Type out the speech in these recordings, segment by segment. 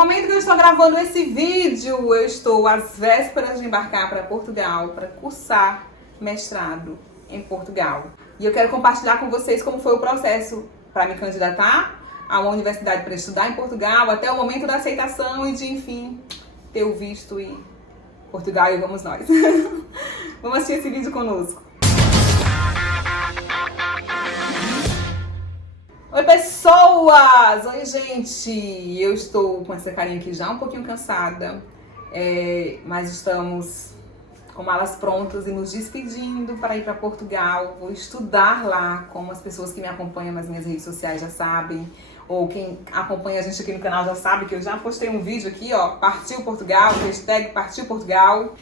momento que eu estou gravando esse vídeo, eu estou às vésperas de embarcar para Portugal para cursar mestrado em Portugal. E eu quero compartilhar com vocês como foi o processo para me candidatar a uma universidade para estudar em Portugal, até o momento da aceitação e de, enfim, ter o visto e Portugal e vamos nós. Vamos assistir esse vídeo conosco. Oi, pessoas! Oi, gente! Eu estou com essa carinha aqui já um pouquinho cansada, mas estamos com malas prontas e nos despedindo para ir para Portugal. Vou estudar lá, como as pessoas que me acompanham nas minhas redes sociais já sabem, ou quem acompanha a gente aqui no canal já sabe que eu já postei um vídeo aqui, ó, Partiu Portugal, hashtag Partiu Portugal.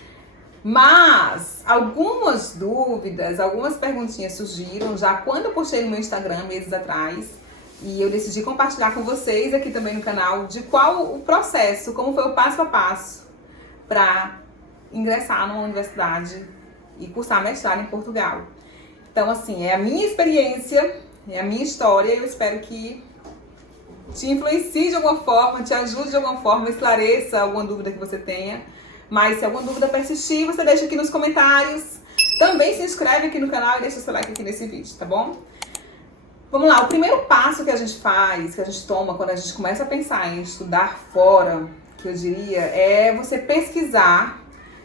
Mas algumas dúvidas, algumas perguntinhas surgiram já quando eu postei no meu Instagram meses atrás e eu decidi compartilhar com vocês aqui também no canal de qual o processo, como foi o passo a passo para ingressar numa universidade e cursar mestrado em Portugal. Então, assim, é a minha experiência, é a minha história e eu espero que te influencie de alguma forma, te ajude de alguma forma, esclareça alguma dúvida que você tenha. Mas se alguma dúvida persistir, você deixa aqui nos comentários. Também se inscreve aqui no canal e deixa seu like aqui nesse vídeo, tá bom? Vamos lá, o primeiro passo que a gente faz, que a gente toma quando a gente começa a pensar em estudar fora, que eu diria, é você pesquisar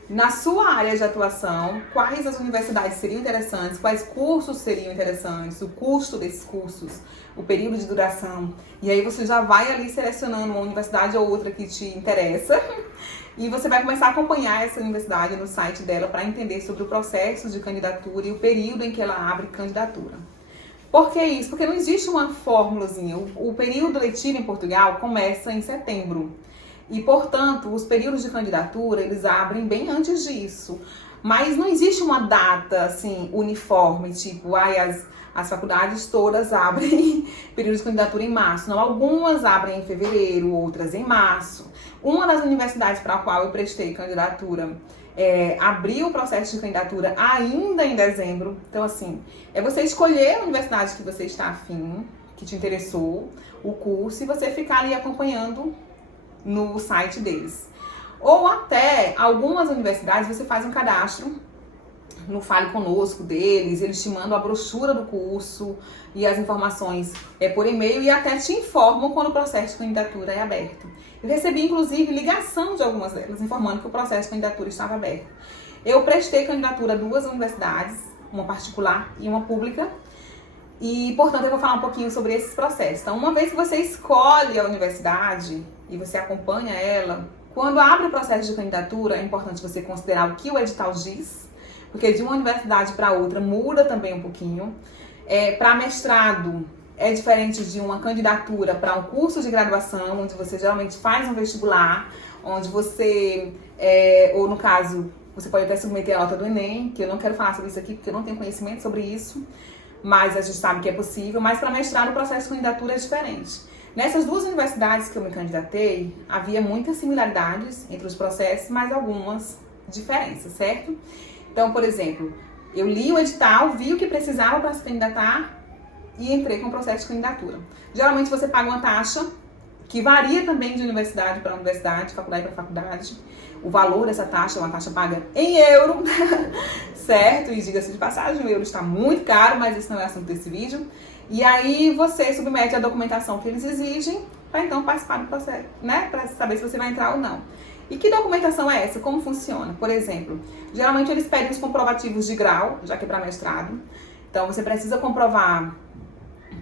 na sua área de atuação quais as universidades seriam interessantes, quais cursos seriam interessantes, o custo desses cursos, o período de duração. E aí você já vai ali selecionando uma universidade ou outra que te interessa. E você vai começar a acompanhar essa universidade no site dela para entender sobre o processo de candidatura e o período em que ela abre candidatura. Por que isso? Porque não existe uma fórmulazinha. O período letivo em Portugal começa em setembro. E, portanto, os períodos de candidatura, eles abrem bem antes disso. Mas não existe uma data, assim, uniforme, tipo, as faculdades todas abrem período de candidatura em março. Não, algumas abrem em fevereiro, outras em março. Uma das universidades para a qual eu prestei candidatura abriu o processo de candidatura ainda em dezembro. Então, assim, é você escolher a universidade que você está afim, que te interessou, o curso, e você ficar ali acompanhando no site deles. Ou até, algumas universidades, você faz um cadastro no Fale Conosco deles, eles te mandam a brochura do curso e as informações por e-mail e até te informam quando o processo de candidatura é aberto. Eu recebi, inclusive, ligação de algumas delas informando que o processo de candidatura estava aberto. Eu prestei candidatura a 2 universidades, uma particular e uma pública, e, portanto, eu vou falar um pouquinho sobre esses processos. Então, uma vez que você escolhe a universidade e você acompanha ela, quando abre o processo de candidatura, é importante você considerar o que o edital diz, porque de uma universidade para outra muda também um pouquinho. Para mestrado, é diferente de uma candidatura para um curso de graduação, onde você geralmente faz um vestibular, onde você, ou no caso, você pode até submeter a nota do Enem, que eu não quero falar sobre isso aqui, porque eu não tenho conhecimento sobre isso, mas a gente sabe que é possível. Mas para mestrado, o processo de candidatura é diferente. Nessas 2 universidades que eu me candidatei, havia muitas similaridades entre os processos, mas algumas diferenças, certo? Então, por exemplo, eu li o edital, vi o que precisava para se candidatar e entrei com o processo de candidatura. Geralmente você paga uma taxa, que varia também de universidade para universidade, faculdade para faculdade. O valor dessa taxa é uma taxa paga em euro, certo? E diga-se de passagem, o euro está muito caro, mas isso não é assunto desse vídeo. E aí você submete a documentação que eles exigem para então participar do processo, né? Para saber se você vai entrar ou não. E que documentação é essa? Como funciona? Por exemplo, geralmente eles pedem os comprovativos de grau, já que é para mestrado. Então você precisa comprovar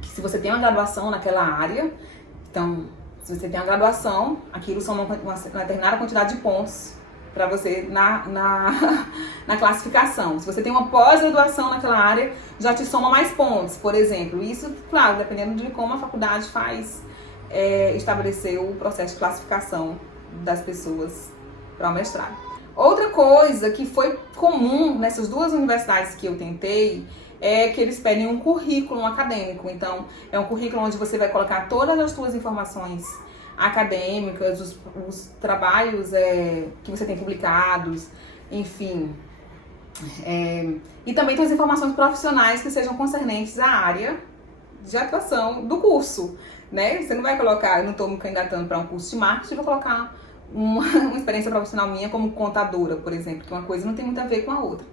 que se você tem uma graduação naquela área, então se você tem uma graduação, aquilo são uma determinada quantidade de pontos para você na classificação. Se você tem uma pós-graduação naquela área, já te soma mais pontos, por exemplo. Isso, claro, dependendo de como a faculdade faz estabelecer o processo de classificação das pessoas para o mestrado. Outra coisa que foi comum nessas 2 universidades que eu tentei é que eles pedem um currículo acadêmico. Então, é um currículo onde você vai colocar todas as suas informações acadêmicas, os trabalhos que você tem publicados, enfim. E também tem as informações profissionais que sejam concernentes à área de atuação do curso. né? Você não vai colocar, eu não estou me candidatando para um curso de marketing, vou colocar uma experiência profissional minha como contadora, por exemplo, que uma coisa não tem muito a ver com a outra.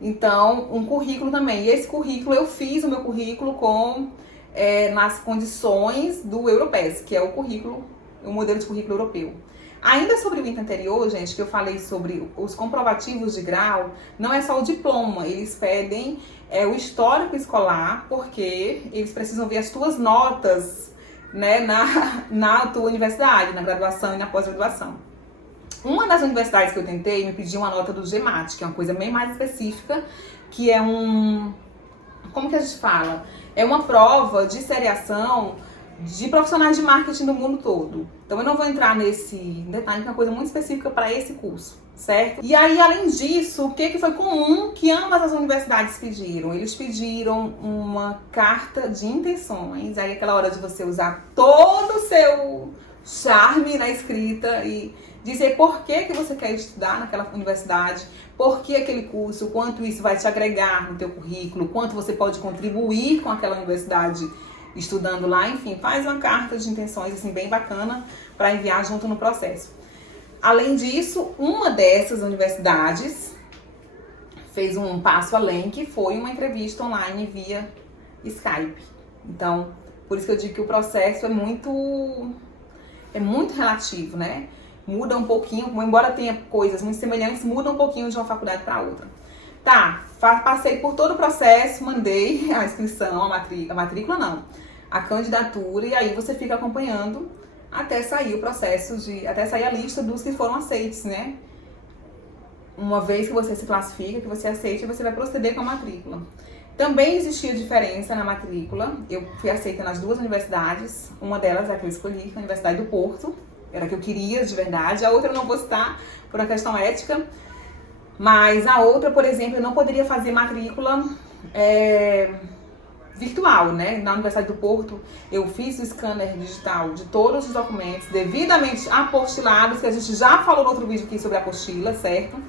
Então, um currículo também. E esse currículo, eu fiz o meu currículo nas condições do Europass, que é o currículo, o modelo de currículo europeu. Ainda sobre o item anterior, gente, que eu falei sobre os comprovativos de grau, não é só o diploma, eles pedem o histórico escolar, porque eles precisam ver as tuas notas, né, na tua universidade, na graduação e na pós-graduação. Uma das universidades que eu tentei me pediu uma nota do GMAT, que é uma coisa bem mais específica, que é como que a gente fala? É uma prova de seriação de profissionais de marketing do mundo todo. Então eu não vou entrar nesse detalhe, que é uma coisa muito específica para esse curso, certo? E aí, além disso, o que foi comum que ambas as universidades pediram? Eles pediram uma carta de intenções, aí aquela hora de você usar todo o seu charme na escrita e dizer por que você quer estudar naquela universidade, por que aquele curso, quanto isso vai te agregar no teu currículo, quanto você pode contribuir com aquela universidade estudando lá, enfim, faz uma carta de intenções assim bem bacana para enviar junto no processo. Além disso, uma dessas universidades fez um passo além, que foi uma entrevista online via Skype. Então, por isso que eu digo que o processo é muito relativo, né? Muda um pouquinho, embora tenha coisas muito semelhantes, muda um pouquinho de uma faculdade para outra. Tá, passei por todo o processo, mandei a inscrição, a matrícula não, a candidatura, e aí você fica acompanhando até sair o processo até sair a lista dos que foram aceitos, né? Uma vez que você se classifica, que você aceite, você vai proceder com a matrícula. Também existia diferença na matrícula, eu fui aceita nas duas universidades, uma delas é a que eu escolhi, que é a Universidade do Porto, era a que eu queria de verdade, a outra eu não vou citar por uma questão ética, mas a outra, por exemplo, eu não poderia fazer matrícula virtual, né? Na Universidade do Porto, eu fiz o scanner digital de todos os documentos devidamente apostilados, que a gente já falou no outro vídeo aqui sobre a apostila, certo?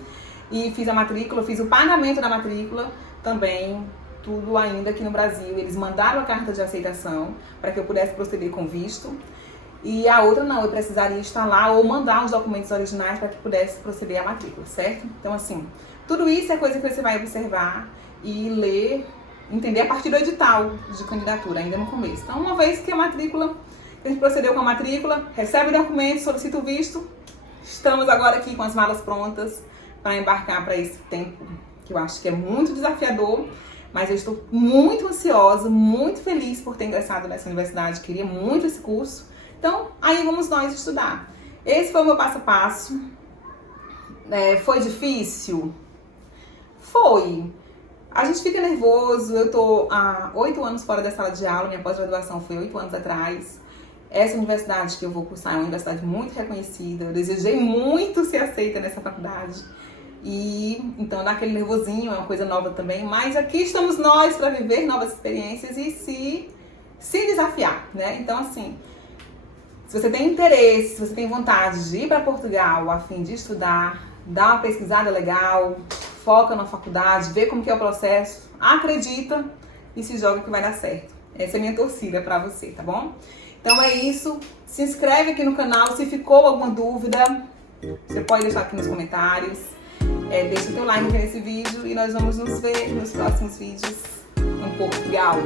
E fiz a matrícula, fiz o pagamento da matrícula também, tudo ainda aqui no Brasil. Eles mandaram a carta de aceitação para que eu pudesse proceder com visto. E a outra não, eu precisaria instalar ou mandar os documentos originais para que pudesse proceder à matrícula, certo? Então, assim, tudo isso é coisa que você vai observar e ler, entender a partir do edital de candidatura, ainda no começo. Então, uma vez que a gente procedeu com a matrícula, recebe o documento, solicita o visto, estamos agora aqui com as malas prontas para embarcar para esse tempo que eu acho que é muito desafiador, mas eu estou muito ansiosa, muito feliz por ter ingressado nessa universidade, queria muito esse curso. Então, aí vamos nós estudar. Esse foi o meu passo a passo. Foi difícil? Foi. A gente fica nervoso. Eu tô há 8 anos fora da sala de aula. Minha pós-graduação foi 8 anos atrás. Essa universidade que eu vou cursar é uma universidade muito reconhecida. Eu desejei muito ser aceita nessa faculdade. E então dá aquele nervosinho, é uma coisa nova também. Mas aqui estamos nós para viver novas experiências e se desafiar, né? Então, assim, se você tem interesse, se você tem vontade de ir para Portugal a fim de estudar, dá uma pesquisada legal, foca na faculdade, vê como que é o processo, acredita e se joga que vai dar certo. Essa é a minha torcida para você, tá bom? Então é isso. Se inscreve aqui no canal. Se ficou alguma dúvida, você pode deixar aqui nos comentários. Deixa o teu like nesse vídeo e nós vamos nos ver nos próximos vídeos em Portugal.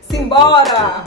Simbora!